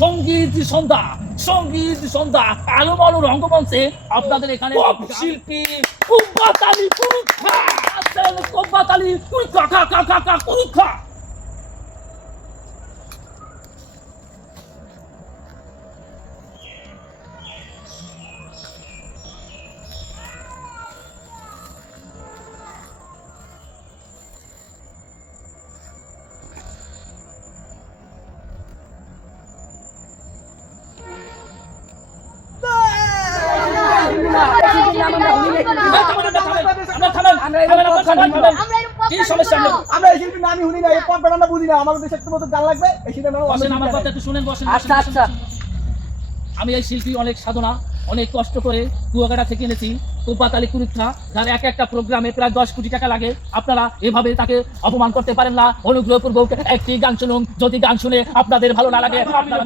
সংগীত সন্ধ্যা সংগীত সন্ধ্যা। আলো আলো রঙ্গমঞ্চে আপনাদের এখানে শিল্পী কুব্বাতালি কুরুক্ষা কুব্বাতালি কুরুক্ষা খা খা খা খা কুরুক্ষা। থামেন, থামেন, থামেন, আপনারা থামেন, থামেন, আপনারা থামেন, থামেন। কি সমস্যা? আমরা এই শিল্পী নামই শুনি না এই পট আমরা বুঝি না। আমাদের দেশের মতো গান লাগবে এই শিল্পী আমার কথা একটু শুনেন বসেন বসেন, আচ্ছা, আচ্ছা। আমি এই শিল্পী অনেক সাধনা অনেক কষ্ট করে কুয়াকাটা থেকে এনেছি। কুপাতালি কুরুক্ষা যার এক একটা প্রোগ্রামে প্রায় দশ কোটি টাকা লাগে। আপনারা এভাবে তাকে অপমান করতে পারেন না। অনুগ্রহপূর্বক একটি গান শুনুন। যদি গান শুনে আপনাদের ভালো না লাগে আপনারা